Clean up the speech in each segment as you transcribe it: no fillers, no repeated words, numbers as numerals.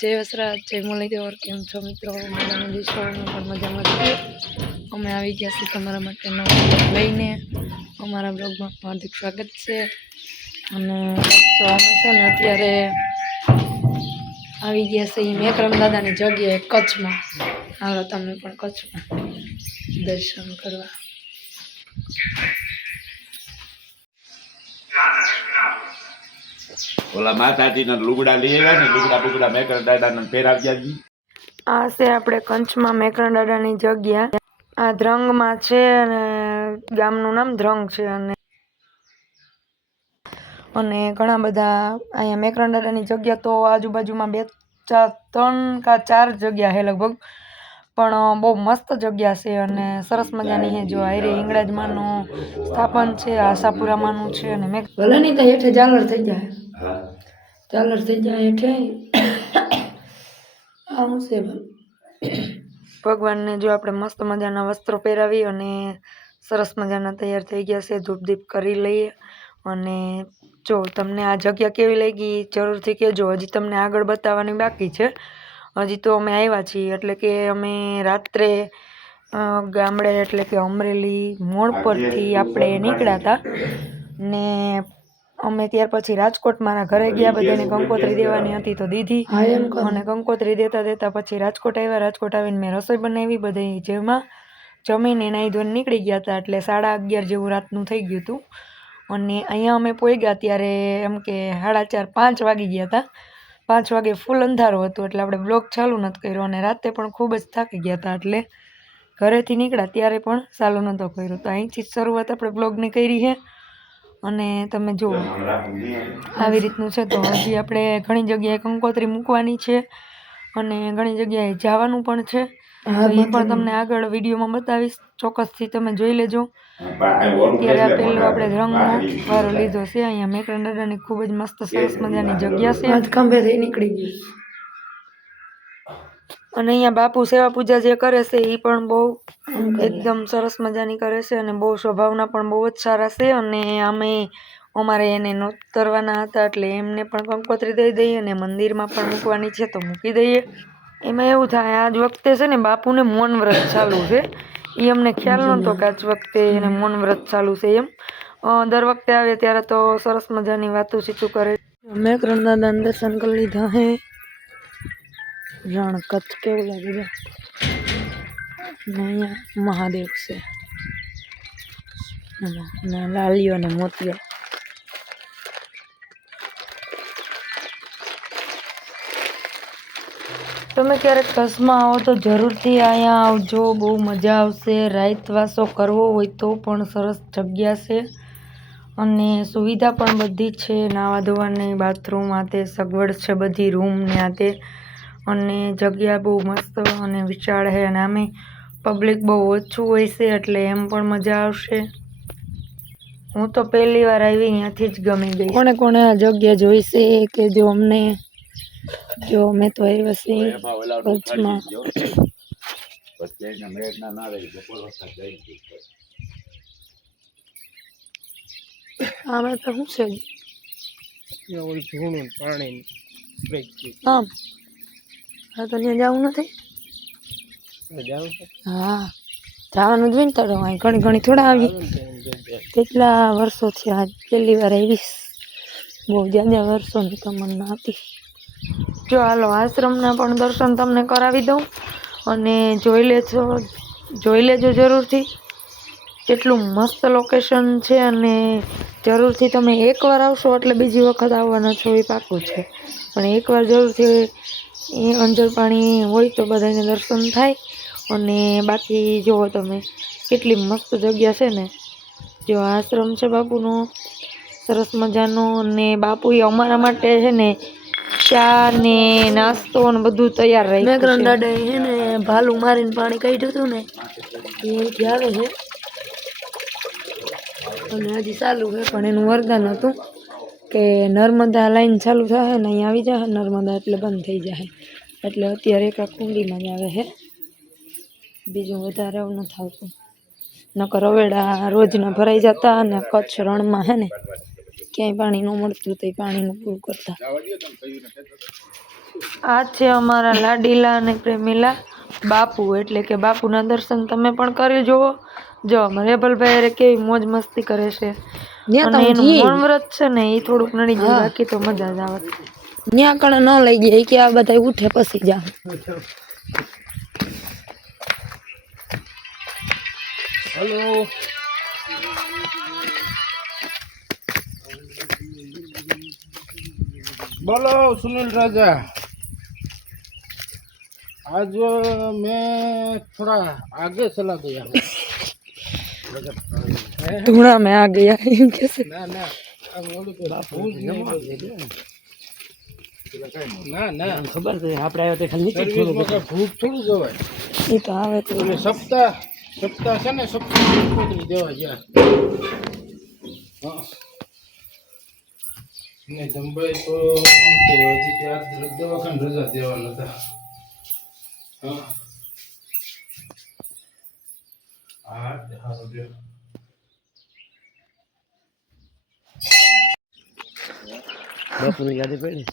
जय वसराज जय मुरलीधर केम छो मित्रों मजामां दिशो पण मजामां છીએ અમે આવી ગયા છીએ તમારા માટે નવો બ્લોગ લઈને અમારા બ્લોગમાં હાર્દિક સ્વાગત છે અને તો અમે છે ને અત્યારે આવી ગયા છે મેકરમ દાદાની જગ્યાએ કચ્છમાં હાલો તમે પણ કચ્છમાં દર્શન કરવા ઓલા માતાજીના લુગડા લઈ આવ્યા ને લુગડા મેકરણ દાદાને પહેરાવ્યા જી આ છે આપણે કચ્છમાં મેકરણ દાદાની જગ્યા આ ધ્રંગમાં છે અને ગામનું નામ ધ્રંગ છે અને ઘણા બધા અહીંયા મેકરણ દાદાની જગ્યા તો આજુબાજુમાં 3 કે 4 જગ્યા છે લગભગ પણ બહુ મસ્ત જગ્યા છે અને સરસ મજાની છે જો આયરે હિંગળાજમાંનું સ્થાપન છે આશાપુરામાંનું છે અને મેં ભલાની તો હેઠે ઝાલર થઈ જાય ઝાલર થઈ જાય હેઠે આ હું છે ભગવાનને જો આપણે મસ્ત મજાના વસ્ત્રો પહેરાવી અને સરસ મજાના તૈયાર થઈ ગયા છે ધૂપ દીપ કરી લઈએ અને જો તમને આ જગ્યા કેવી લાગી જરૂરથી કહેજો હજી તમને આગળ બતાવવાની બાકી છે હજી તો અમે આવ્યા છીએ એટલે કે અમે રાત્રે ગામડે એટલે કે અમરેલી મોડ પરથી આપણે નીકળ્યા હતા ને અમે ત્યાર પછી રાજકોટ મારા ઘરે ગયા બધાને કંકોત્રી દેવાની હતી તો દીધી અને કંકોત્રી દેતા દેતા પછી રાજકોટ આવ્યા રાજકોટ આવીને મેં રસોઈ બનાવી બધી જેમાં જમીને નાહી ધોઈને નીકળી ગયા હતા એટલે 11:30 જેવું રાતનું થઈ ગયું હતું અને અહીંયા અમે પહોંચ્યા ત્યારે એમ કે 4:30 5 વાગી ગયા હતા 5 વાગે ફૂલ અંધારું હતું એટલે આપણે બ્લોગ ચાલુ નથી કર્યો અને રાતે પણ ખૂબ જ થાકી ગયા હતા એટલે ઘરેથી નીકળ્યા ત્યારે પણ ચાલુ નહોતો કર્યો તો અહીંથી શરૂઆત આપણે બ્લોગની કરી છે અને તમે જુઓ આવી રીતનું છે તો હજી આપણે ઘણી જગ્યાએ કંકોત્રી મૂકવાની છે અને ઘણી જગ્યાએ જવાનું પણ છે એ પણ તમને આગળ વિડીયોમાં બતાવીશ ચોક્કસથી તમે જોઈ લેજો અત્યારે આ પહેલો આપણે ધ્રંગનો વારો લીધો છે અહીંયા મેકરણ દાદાની ખૂબ જ મસ્ત સરસ મજાની જગ્યા છે આજ ખંભેથી નીકળી ગઈ અને અહીંયા બાપુ સેવા પૂજા જે કરે છે એ પણ બહુ એકદમ સરસ મજાની કરે છે અને બહુ સ્વભાવના પણ બહુ જ સારા છે અને અમે અમારે એને નોતરવાના હતા એટલે એમને પણ કંકોત્રી દઈ દઈએ અને મંદિરમાં પણ મૂકવાની છે તો મૂકી દઈએ એમાં એવું થાય આજ વખતે છે ને બાપુને મૌન વ્રત ચાલુ છે એ અમને ખ્યાલ નહોતો કે આજ વખતે એને મૌન વ્રત ચાલુ છે એમ દર વખતે આવે ત્યારે તો સરસ મજાની વાતું સીતું કરે મેકરણ દાદાના દર્શન કરી લીધા હે રણ કચ્છ કેવું લાગે છે અહીંયા મહાદેવ છે અને લાલીઓ અને મોતીઓ તમે ક્યારેક કચ્છમાં આવો તો જરૂરથી અહીંયા આવજો બહુ મજા આવશે રાતવાસો કરવો હોય તો પણ સરસ જગ્યા છે અને સુવિધા પણ બધી છે નાવા ધોવાની બાથરૂમ આ તે સગવડ છે બધી રૂમ ને આ તે અને જગ્યા બહુ મસ્ત અને વિશાળ છે અને આમે પબ્લિક બહુ ઓછું હોય છે એટલે એમ પણ મજા આવશે હું તો પહેલી વાર આવી અહીંયાથી જ ગમી ગઈ કોને કોને આ જગ્યા જોઈ છે કે જો અમને જો મેં તો આવ્યા છીએ કચ્છમાં આમે તો શું છે પાણી આમ હા તો ત્યાં જવું નથી હા જવાનું જ ને તો અહીં ઘણી થોડા આવી કેટલા વર્ષોથી આજ પહેલી વાર આવીશ બહુ જ્યાદા વર્ષોની તમન્ના હતી જો હાલો આશ્રમના પણ દર્શન તમને કરાવી દઉં અને જોઈ લેજો જરૂરથી કેટલું મસ્ત લોકેશન છે અને જરૂરથી તમે એકવાર આવશો એટલે બીજી વખત આવવાના છો એ પાકું છે પણ એકવાર જરૂરથી એ અંજર પાણી હોય તો બધાને દર્શન થાય અને બાકી જુઓ તમે કેટલી મસ્ત જગ્યા છે ને જો આશ્રમ છે બાપુનો સરસ મજાનો અને બાપુએ અમારા માટે છે ને ચા ને નાસ્તો ને બધું તૈયાર રાખ્યું મેકરણ દાદાએ છે ને ભાલું મારીને પાણી કાઢ્યું હતું ને એ આવે છે અને હજી ચાલુ છે પણ એનું વરદાન હતું કે નર્મદા લાઈન ચાલુ થાય ને અહીંયા આવી જાય નર્મદા એટલે બંધ થઈ જાય એટલે અત્યારે એક કુંડીમાં જ આવે છે બીજું વધારે એવું નથી આવતું નકર રવેડા રોજના ભરાઈ જતા અને કચ્છ રણમાં હે ને ક્યાંય પાણી ન મળતું તો પાણીનું પૂરું કરતા આ છે અમારા લાડીલા અને પ્રેમીલા બાપુ, એટલે કે બાપુના દર્શન તમે પણ કરી જુઓ. જો અમારે રેબલભાઈ અરે કેવી મોજ મસ્તી કરે છે, અને એનું મૌન વ્રત છે ને એ થોડુંક નડી જાય, બાકી તો મજા જ આવે. ન્યા કણે ન લઈ ગયા કે આ બધા ઉઠે પછી જા. હેલો बोलो सुनील राजा। आज मैं थोड़ा आगे चला गया हूँ। धुआं में आ गया कैसे? ना ना अब बोलो तो भूल नहीं बोले। ना ना खबर है આપણે આવ્યો તે ખાલી નીચે सर्विस में का भूख थोड़ी जवाय। એ તો આવે તો એટલે સપ્તાહ છે ને સપ્તાહ ઉતરી દેવા ગયા. હા ને જંબાઈ તો હજી ત્યાં દવાખાને રજા દેવાના હતા. હા હા હારું દે. બાપુની યાદ પડી.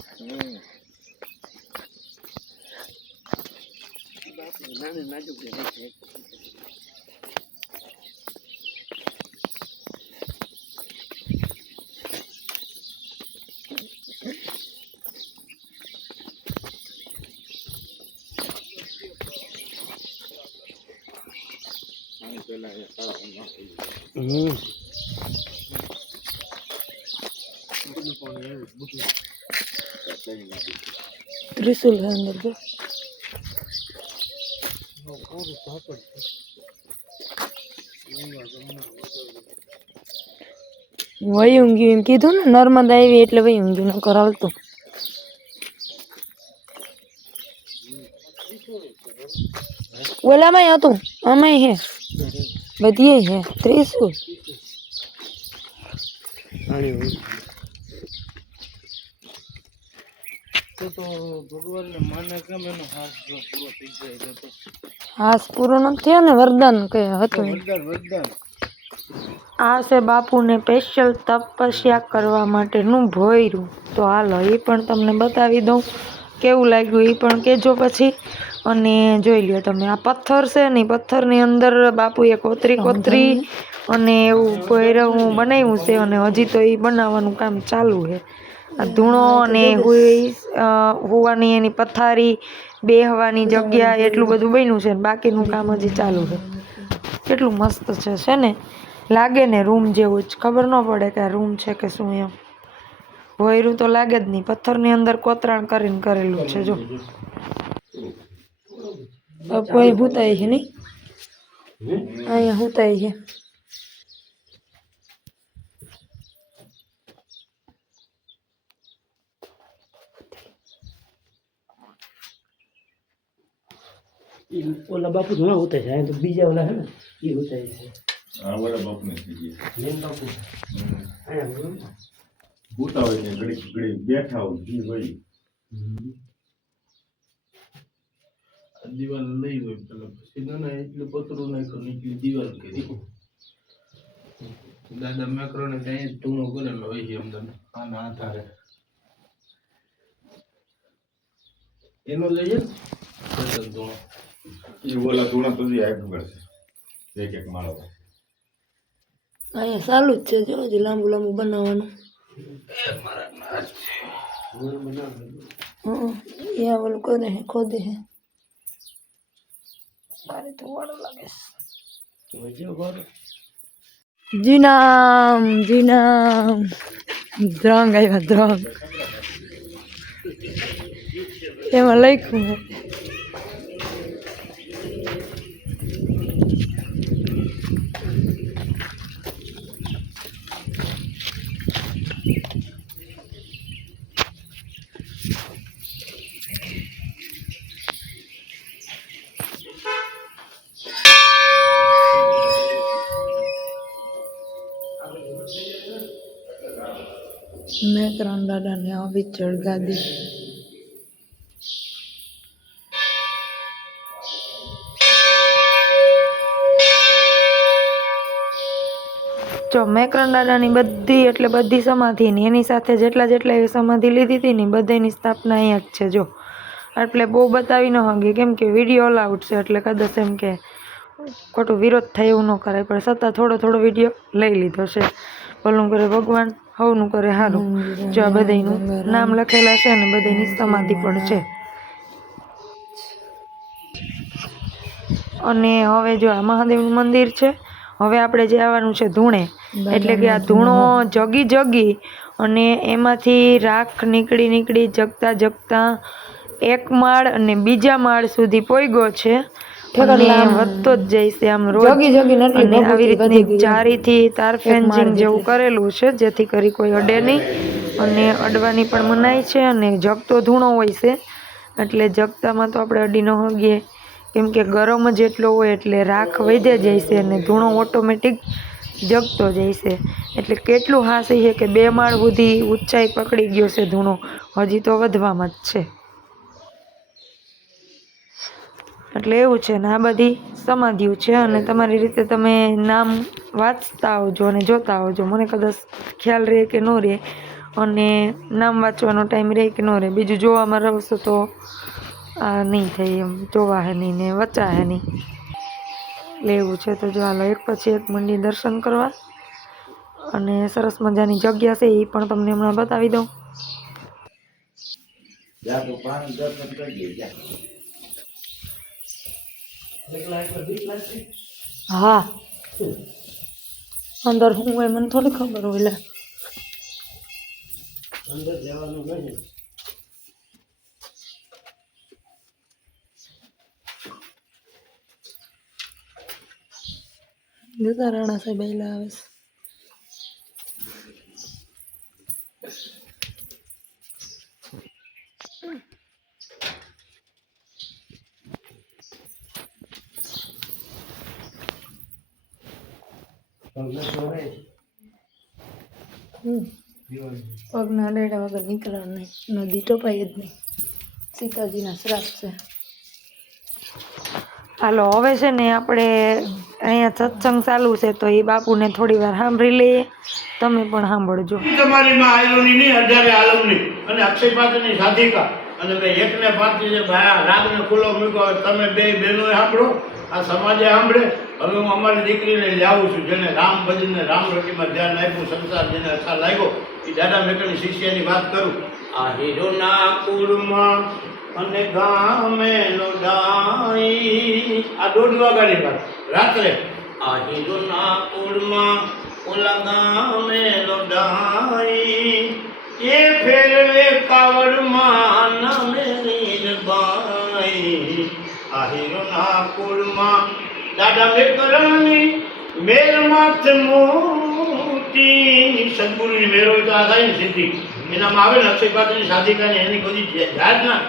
ત્રિશુલ है अंदर जो वही ઊંઘી એમ કીધું ને નર્મદા આવી એટલે વહી ઊંઘી ન કરાવતું. ઓલામાં હતું આમાં હે બધી હે ત્રિશુલ. તો ભગવાનને માને કેમ એનો હાથ પૂરો થઈ જાય તો હાસ પૂરો નથી થયો ને, વરદાન કે હતું. વરદાન આ છે બાપુને સ્પેશિયલ તપસ્યા કરવા માટેનું ભોયરું. તો હાલો એ પણ તમને બતાવી દઉં, કેવું લાગ્યું એ પણ કહેજો પછી. અને જોઈ લ્યો તમે, આ પથ્થર છે ને, પથ્થરની અંદર બાપુએ કોતરી અને એવું ભોયરું બનાવ્યું છે, અને હજી તો એ બનાવવાનું કામ ચાલુ છે. આ ધૂણો અને હોવાની એની પથારી, બેહવાની જગ્યા, એટલું બધું બન્યું છે. બાકીનું કામ હજી ચાલુ છે. કેટલું મસ્ત છે ને, લાગે ને રૂમ જેવું જ, ખબર ન પડે કે આ રૂમ છે કે શું એમ. ભોયરું તો લાગે જ નહીં, પથ્થરની અંદર કોતરાણ કરીને કરેલું છે. જો કોઈ હુતાય છે નહીં, અહીંયા હુતાય છે. ઓલા બાપુ ઘણા હોતા છે, તો બીજા ઓલા હે ને એ હોતા છે. આ વાળા બાપને થઈ ગયા. મેન બાપુ ભૂતા હોય ને ઘડી ઘડી બેઠા હોય જી હોય. દિવાલ લઈ હોય પેલા પછી ના એટલું પતરું નાખ્યું નીકળી દિવાલ કરી. દાદા મેકરોને ત્યાં ધૂણો કરેલો હોય છે અંદર આના આધારે એનો લઈએ ધૂણો. એ ઓલા ધૂણા તો હજી આગળ છે, એક એક માળો. અહીંયા ચાલુ જ છે, જો હજી લાંબુ લાંબુ બનાવવાનું. यहाँ वालों को नहीं खोदे हैं, मारे तो वाला लगे। जी नाम द्रंग आया द्रंग एમાં લખ્યું હે મેકરણ દાદાને આવી ચળગા દી. જો મેકરણ દાદાની બધી એટલે બધી સમાધિની એની સાથે જેટલા જેટલા એ સમાધિ લીધી હતી ને બધાની સ્થાપના અહીંયા જ છે. જો એટલે બહુ બતાવી ન હગે કેમ કે વિડીયો અલાઉડ છે એટલે કદાચ એમ કે ખોટું વિરોધ થાય એવું ન કરાય પણ છતાં થોડો થોડો વિડીયો લઈ લીધો છે. ભલું કરે ભગવાન હવનું કરે સારું. જો આ બધાયનું નામ લખેલા છે અને બધાયની સમાધિ પણ છે. અને હવે જો આ મહાદેવનું મંદિર છે. હવે આપણે જે આવવાનું છે ધૂણે, એટલે કે આ ધૂણો જગી જગી અને એમાંથી રાખ નીકળી જગતા જગતા એક માળ અને બીજા માળ સુધી પોઈગો છે. અને વધતો જ જાય છે આમ રોજ. અને આવી રીતની ચારીથી તાર ફેન્સિંગ જેવું કરેલું છે જેથી કરી કોઈ અડે નહીં અને અડવાની પણ મનાઈ છે. અને જગતો ધૂણો હોય છે એટલે જગતામાં તો આપણે અડી ન હગીએ કેમ કે ગરમ જ એટલો હોય એટલે રાખ વધે જાય છે અને ધૂણો ઓટોમેટિક જગતો જાય છે. એટલે કેટલું હાસી છે કે 2 માળ સુધી ઊંચાઈ પકડી ગયો છે ધૂણો, હજી તો વધવામાં જ છે. એટલે એવું છે ને આ બધી સમાધિઓ છે અને તમારી રીતે તમે નામ વાંચતા આવજો અને જોતા આવજો. મને કદાચ ખ્યાલ રહે કે ન રહે અને નામ વાંચવાનો ટાઈમ રહે કે ન રહે. બીજું જોવામાં રહશો તો આ નહીં થાય એમ, જોવા હે નહીં ને વચા હે નહીં એટલે એવું છે. તો જો હાલો એક પછી એક મંદિર દર્શન કરવા અને સરસ મજાની જગ્યા છે એ પણ તમને હમણાં બતાવી દઉં. હા અંદર હું હોય મને થોડી ખબર હોય. લે અંદર જવાનું નહીં. જતા રાણા સાહેબ આયલા આવે છે. પગના ડેડા વગર નીકળવાનું નહીં, નદી ટપાય જ નહીં. સીતાજીના શ્રાપ છે. હાલો હવે છે ને આપણે અહીંયા સત્સંગ ચાલુ છે તો એ બાપુને થોડી વાર સાંભળી લઈએ. તમે પણ સાંભળજો. તમારી માં આયલોની નહીં, 18 આલમની અને અક્ષય પાત્રની સાધિકા અને મેં એકને પાત્રી જે રાગને ખુલ્લો મૂક્યો. તમે 2 બહેનોએ સાંભળો, આ સમાજે સાંભળે. હવે હું અમારી દીકરીને લાવું છું જેને રામ ભજનને રામ રટીમાં ધ્યાન આપ્યું, સંસાર જેને અસા લાગ્યો. એ દાદા મેકરની શિષ્યની વાત કરું. આ હીરોના કુળમાં અને ગામે લોડાઈ, આ 1:30 વાગ્યાની વાત રાત્રે. આ હીરોના કુળમાં ઓલા ગામે લોડાઈ, એ ફેરવે કાવડમાં નામે નીરબાઈ. આ હીરોના કુળમાં દાદા મેકરની મેર માથ મોટી. સદગુરુની મેર હોય તો આ થાય ને સિદ્ધિ. એનામાં આવે ને અક્ષય પાત્રની સાધિકાની એની બધી જાતના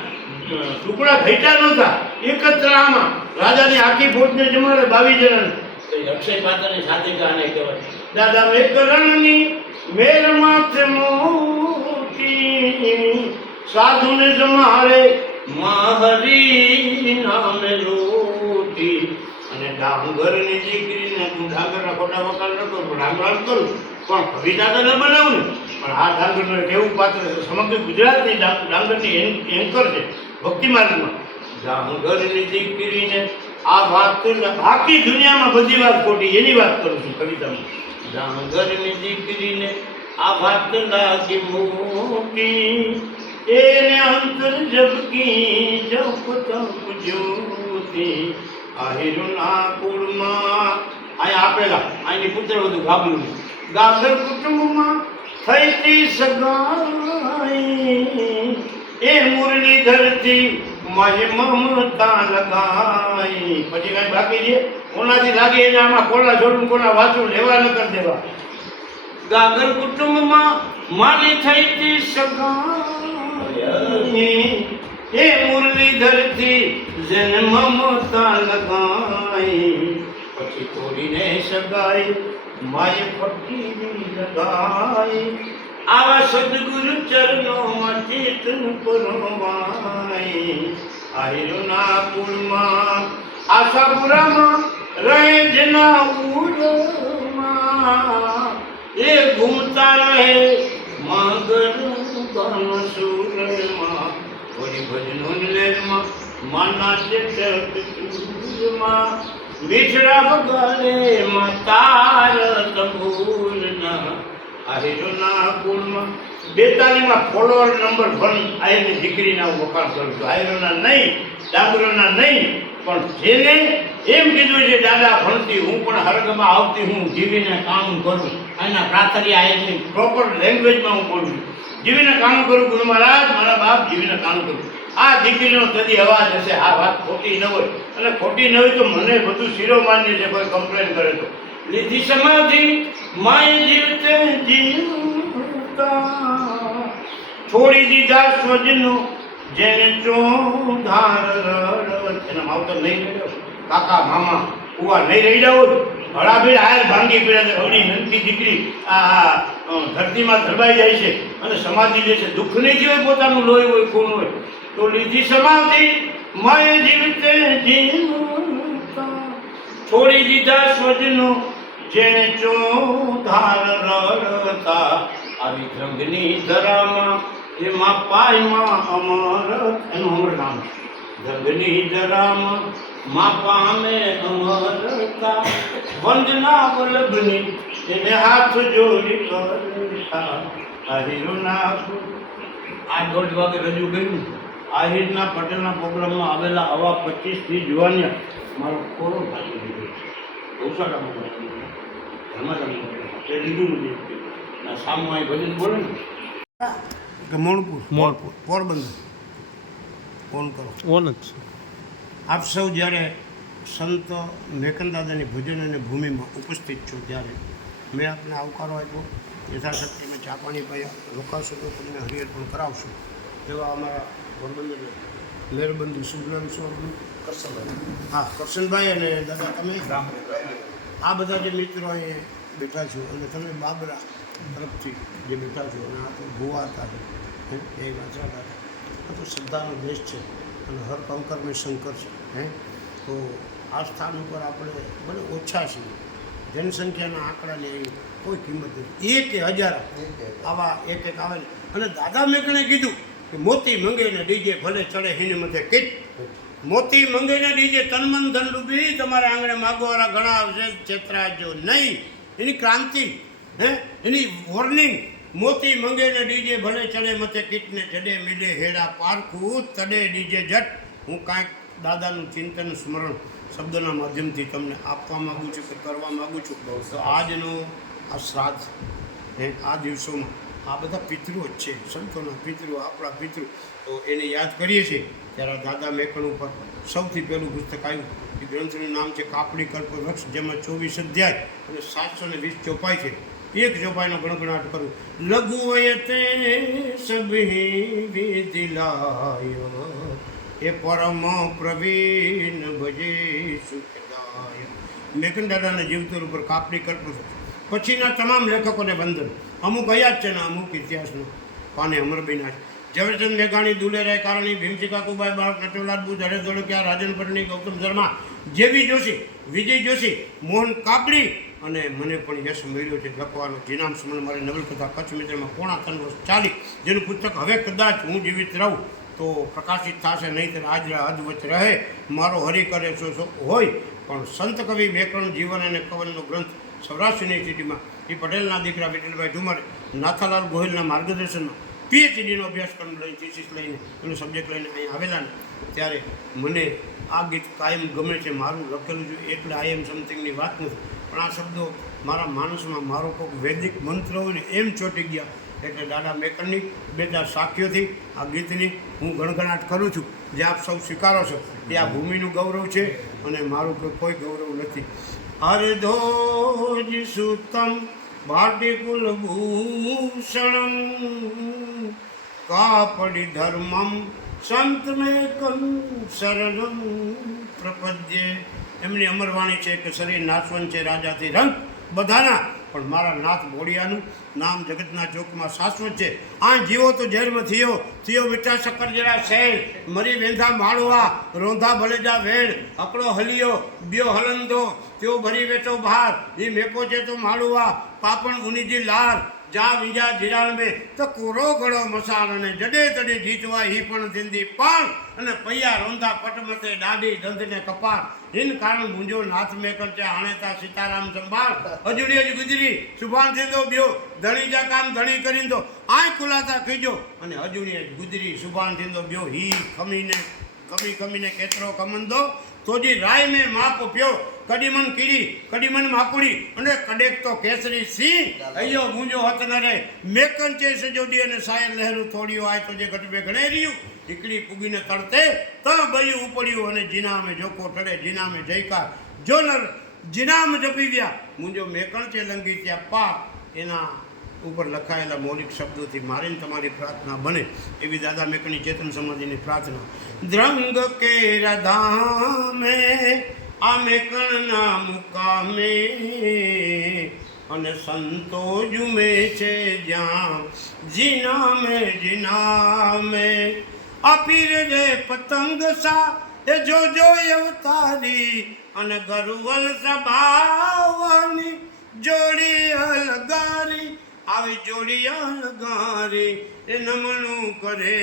ટુકડા ઘટ્યા નહોતા. એક જ ત્રામાં રાજાની આખી ફોજને જમાડે 22 જણાને. તો અક્ષય પાત્રની સાધિકાને કહેવાય. દાદા મેકરણની મેર માથે મોટી, સાધુને જમાડે માહરી નામે લોટી. અને ડાંગરની દીકરીને તું ડાંગરના ખોટા વખાણ ન કરું, રામ રામ કરું પણ કવિતા તો ન બનાવું ને. પણ આ ડાંગરનું એક એવું પાત્ર છે, સમગ્ર ગુજરાતની ડાંગરની એન્કર છે ભક્તિ માર્ગમાં. ડાંગરની દીકરીને આ વાત આખી દુનિયામાં બધી વાત ખોટી એની વાત કરું છું કવિતામાં. ડાંગરની દીકરીને આ વાત લાગી મોટી, એને અંતર જબકી જપ તપ જ્યોતિ. આહિરના કુળમાં અહીંયા આપેલા અહીંની પુત્ર બધું ગાબલું. ગાગર કુટુંબમાં થઈતી સગાઈ, એ મુરલીધરથી માય મમતા લગાઈ. પછી કાંઈ બાકી છે કોનાથી લાગે એને આમાં કોના છોડું કોના વાંચું લેવા ન કરી દેવા. ગાગર કુટુંબમાં માની થઈતી સગાઈ, એ મુરલીધરથી જેને મમતા લગાઈ. પછી તોડીને સગાઈ માય પટ્ટી લગાઈ. આવા સદગુરુ ચરણોમાં ચેતન પરવાઈ. આહિરના કુળમાં આશાપુરામાં રહે જેના ઉરમાં, એ ઘૂમતા રહે મગર બાનસુરમાં. થોડી ભજનો લેરમાં માના ચેતમાં મીઠડા વગાડે માં તાર તંબુરના આહિરોના કુળમાં 42માં ફોલોઅર નંબર 1 આયરની દીકરીના વખાણ કરું છું. આયરોના નહીં, ડાંગરોના નહીં, પણ જેને એમ કીધું છે દાદા ભણતી હું પણ હરગમાં આવતી હું જીવીને કામ કરું. આના પ્રાથરિયા આયરની પ્રોપર લેંગ્વેજમાં હું બોલું છું. જીવીને કામ કરું ગુરુ મહારાજ, મારા બાપ જીવીને કામ કરું. આ દીકરીનો કદી અવાજ હશે. આ વાત ખોટી ન હોય, અને ખોટી ન હોય તો મને બધું શિરોમાન્ય છે. કોઈ કમ્પ્લેન કરે તો લીધી સમાધિ માય જીવતે જીવતા છોડી દીધા સ્વજનો જેને ચોધાર રડ. એના માવતર નહીં કર્યો, કાકા મામા કુવા નહીં રહી જાવ. હળાભીડ હાર ભાંગી પીડ્યા છે. અવળી નનકી દીકરી આ ધરતીમાં ધરબાઈ જાય છે અને સમાધિ લે છે. દુઃખ નહીં જીવે, પોતાનું લોહી હોય, ખૂન હોય. તો લીધી સમાધિ માય જીવતે જીવતા છોડી દીધા સ્વજનો જેને ચોધાર રડતા આવી રંગની ધરામાં એમાં પાયમાં અમર. એનું અમર નામ છે રંગની ધરામાં માં પામે અમરતા વંદના વલ્લભની એને હાથ જોડી કરતા આહિરોના. આ 1:30 વાગે રજૂ કર્યું. આહિરના પટેલના પ્રોગ્રામમાં આવેલા આવા 25-30 જુવાનિયા મારો કોરો ભાગી દીધો. ગૌશાળામાં ધર્માદામાં લીધું નથી. સામું અહીં ભજન બોલે ને કે મોણપુર પોરબંદર ફોન કરો. ઓન જ છે. આપ સૌ જ્યારે સંત મેકનદાદાની ભજન અને ભૂમિમાં ઉપસ્થિત છો ત્યારે મેં આપને આવકારો આપ્યો. યથાશક્તિ અમે ચા પાણી પાયા, રોકાશો તો તમને હરિહર પણ કરાવશું. એવા અમારા પોરબંદર મેરબંધુ શુભનામ સ્વામી કરશનભાઈ. હા, કરશનભાઈ અને દાદા તમે આ બધા જે મિત્રો અહીં બેઠા છો અને તમે બાબરા તરફથી જે બેઠા છો અને આ તો ભુવા હતા એ વાંચા હતા. આ તો શ્રદ્ધાનો દેશ છે અને હર કંકર મેં શંકર છે. તો આ સ્થાન ઉપર આપણે ભલે ઓછા છીએ, જનસંખ્યાના આંકડાને કોઈ કિંમત નથી. 1000 આવા એક આવે. અને દાદા મેકણે કીધું કે મોતી મંગે ને ડીજે ભલે ચડે હિને મથે કીટ. મોતી મંગે ને ડીજે તનમન ધન ડૂબી તમારે આંગણે માગવાળા ઘણા આવશે, છેતરાજો નહીં. એની ક્રાંતિ, એની વોર્નિંગ. મોતી મંગે ને ડીજે ભલે ચડે મથે કીટને જડે મીડે હેડા પારખું તડે ડીજે જટ. હું કાંઈક દાદાનું ચિંતન સ્મરણ શબ્દના માધ્યમથી તમને આપવા માગું છું કે કરવા માગું છું. તો આજનો આ શ્રાદ્ધ આ દિવસોમાં આ બધા પિતૃઓ જ છે, સંતોના પિતૃઓ, આપણા પિતૃ. તો એને યાદ કરીએ છીએ ત્યારે દાદા મેકણ ઉપર સૌથી પહેલું પુસ્તક આવ્યું. એ ગ્રંથનું નામ છે કાપડી કલ્પ વૃક્ષ, જેમાં 24 અધ્યાય અને 720 ચોપાઈ છે. એક ચોપાઈનો ગણગણાટ કરું. લઘુ વયતે સભી વિદિલાય એ પરમ પ્રવીણ ભજે સુખદાય. મેકન દાદાના જીવતર ઉપર કાપડી કલ્પ પછીના તમામ લેખકોને વંદન. અમુક હયાત છે ને અમુક ઇતિહાસનો પાને અમરબીના છે. ઝવેરચંદ મેઘાણી, દુલેરાય કારણી, ભીમસી કાકુભાઈ, બાળક નટવરલાલ બુધ, હરેશ ધોળકિયા, રાજન પરણી, ગૌતમ શર્મા, જેવી જોશી, વિજય જોશી, મોહન કાપડી. અને મને પણ યશ મળ્યો છે લખવાનો. જીનામ સમલ મારી નવલકથા કચ્છ મિત્રમાં 3.5 વર્ષ ચાલી, જેનું પુસ્તક હવે કદાચ હું જીવિત રહું તો પ્રકાશિત થશે, નહીં તો આજ અદવચ રહે. મારો હરિ કરે સો હોય. પણ સંત કવિ મેકરણ જીવન અને કવનનો ગ્રંથ સૌરાષ્ટ્ર યુનિવર્સિટીમાં એ પટેલના દીકરા વિઠ્ઠલભાઈ ઠુમરે નાથાલાલ ગોહિલના માર્ગદર્શનમાં PhDનો અભ્યાસક્રમ લઈને, થીસીસ લઈને, એનો સબ્જેક્ટ લઈને અહીં આવેલા ને ત્યારે મને આ ગીત કાયમ ગમે છે. મારું લખેલું છે એટલે આઈ એમ સમથિંગની વાત નથી, પણ આ શબ્દો મારા માનસમાં મારો કોઈક વૈદિક મંત્ર હોય ને એમ ચોંટી ગયા. એટલે દાદા મેકણની 2-4 સાખીઓથી આ ગીતની હું ગણગણાટ કરું છું. જે આપ સૌ સ્વીકારો છો એ આ ભૂમિનું ગૌરવ છે અને મારું કોઈ ગૌરવ નથી. હરધોજ સુતમ ભાટી કુલભૂષણમ કાપડી ધર્મમ સંત મેકં શરણમ પ્રપદ્ય. એમની અમરવાણી છે કે શરીર નાશવંત છે રાજાથી રંગ બધાના, પણ મારા નાથ બોડિયાનું નામ જગતના ચોકમાં શાશ્વત છે. આ જીવો તો જેલમાં થયો મીઠા શક્કર જરા શેલ, મરી વેંધા માળવા રોંધા ભલેજા વેણ, અકડો હલિયો બ્યો હલંદો તેઓ ભરી વેઠો બહાર, એ મેકો છે તો માળવા પાપણ ઉનીજી લાર, જા વિજા જીરાણ બે તો કોરો ઘડો મસાલ અને જડે તડે જીતવા હી પણ સિંધી પાણ અને પૈયા રોંધા પટમતે દાડી દંધને કપાળ હિન કારણ મુંજો નાથ મેકર છે આણેતા સીતારામ સંભાળ અજુડી અજ ગુજરી સુભાન થેદો બ્યો ધણી જા કામ ધણી કરીને તો આય ખુલાતા ખીજો અને અજુડી અજ ગુજરી સુભાન થેદો બ્યો હી ખમીને કેતરો કમંદો તોજી રાય મેં માપ પ્યો કડીમન કીડી કડીમન માકુડી અને કડેક તો કેસરી સિંહ અયો મુંજો હત ન રે મેકન છે સજોડી અને સાયર લહેરું થોડીઓ આય તો જે ઘટબે ગણે રહ્યું દીકરી પૂગીને તળતે તો બયું ઉપડ્યું અને જીનામે જોકો ટળે જીનામે જયકાર જોનર જીનામ જપી ગયા મુંજો મેકણ છે લંગી ત્યાં પા એના ઉપર લખાયેલા મૌલિક શબ્દોથી મારીને તમારી પ્રાર્થના બને એવી દાદા મેકણી ચેતન સમાધિની પ્રાર્થના દ્રંગ કે રધામે આ મેકણના મુકામે અને સંતો જુમે છે જ્યાં જીનામે આ પીર રે પતંગ સા એ જો અવતારી અને ગરુવલ સભાવાની જોડી અલગારી આવી જોડી અલગારી એ નમણું કરે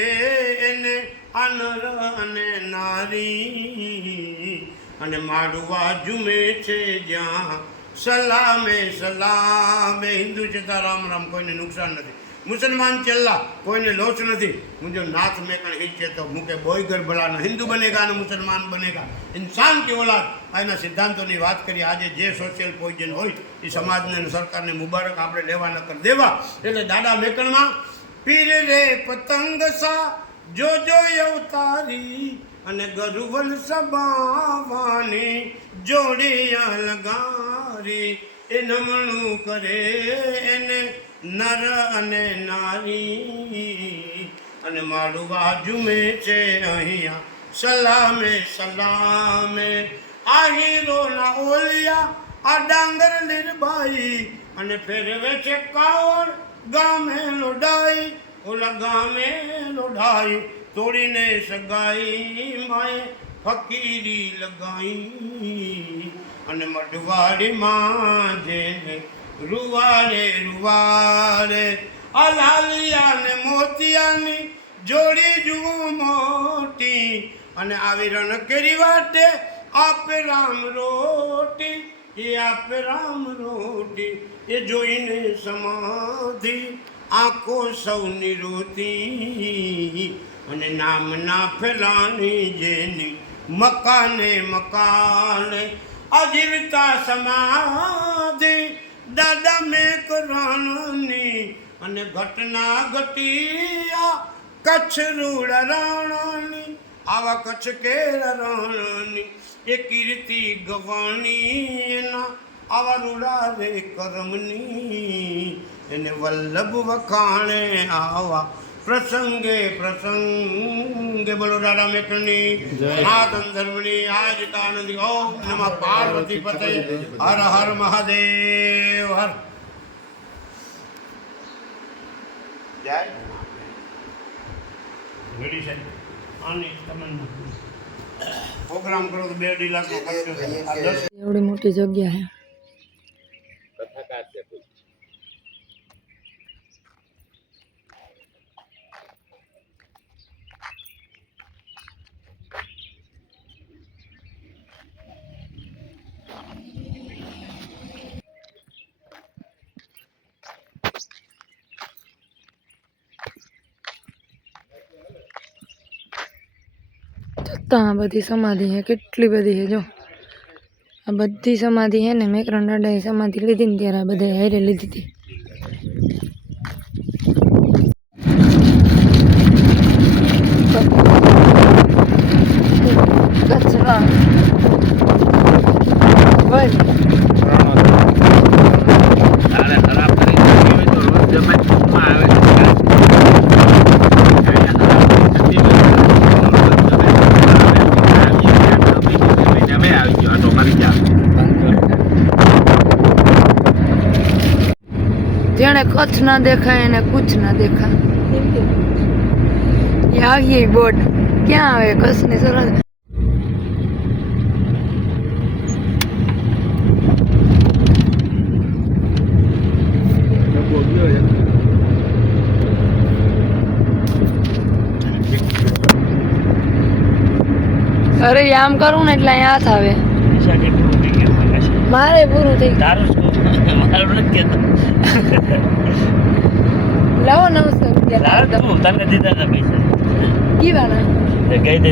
એને આ નર અને નારી અને માડવા જુમે છે જ્યાં સલામે હિન્દુ ચેતા રામ રામ કોઈને નુકસાન નથી મુસલમાન ચેલ્લા કોઈને લોચ નથી મુझे नाथ में कण हिचे तो मुके बोईगर भला हिंदू बनेगा ने मुसलमान बनेगा इंसान की औलाद आना सिद्धांतों વાત કરી આજે જે સોશિયલ પોઈઝન હોય એ સમાજને સરકારને મુબારક આપણે લેવા ન કર દેવા એટલે દાદા મેકણમાં પીર રે પતંગ સા જો અવતારી અને ગરુવલ સબાવાની જોડી અલગારી એ નમણું કરે એને નર અને નારી અને મારું બાજુ મેં છે અહીંયા સલામે આ હીરોના ઓલિયા આ ડાંગર લીરબાઈ અને ફેરવે છે કાવડ ગામે લોડાઈ ઓલા ગામે લોડાઈ તોડીને સગાઈ માએ ફકીરી લગાઈ અને મઢવાડીમાં જેને રૂવાડે આ લાલિયા ને મોતિયાની જોડી જુઓ મોટી અને આવી રણ કેરી વાટે આપે રામ રોટી એ આપે રામ રોટી એ જોઈને સમાધિ આંખો સૌની રોતી અને નામ ના ફેલાની જેની મકાને અજીવતા સમાધિ દાદા મેકરણની અને ઘટના ઘટિયા કચ્છ રૂડ રણની આવા કચ્છ કેર રણની એ કીર્તિ ગવાણી એના આવા રૂડા રે કરમની એને વલ્લભ વખાણે આવા પ્રસંગે બોલો દાદા મેકરની સનાતન ધર્મની આજ કાનંદ ઓમ નમઃ પાર્વતી પતે હર હર મહાદેવ હર જય રેડી છે આની તમન્ના પ્રોગ્રામ કરો તો 2.5 લાખનો ખર્ચો છે આ 10 એવડી મોટી જગ્યા છે કથાકાર છે ત્યાં બધી સમાધિ છે કેટલી બધી છે જો આ બધી સમાધિ છે ને મેકરણ દાદાએ સમાધિ લીધી ને ત્યારે આ બધા હારે લીધી હતી કચરા ખરાબ કરી તો રોજ જમા આવે જેને કચ્છ ના દેખાય એને કુછ ના દેખાય આવીએ બોર્ડ ક્યાં આવે કચ્છની સરહદ અરે આમ કરું ને એટલે અહીંયા હાથ આવે. નિશાળે પૂરું થઈ ગયું મારે પાસે. મારે પૂરું થઈ તારું જ કહું મારું નથી કહેતો. લાવો 900 રૂપિયા તારું તું તને દીધા હતા પૈસા કી વાળા એ કહી દે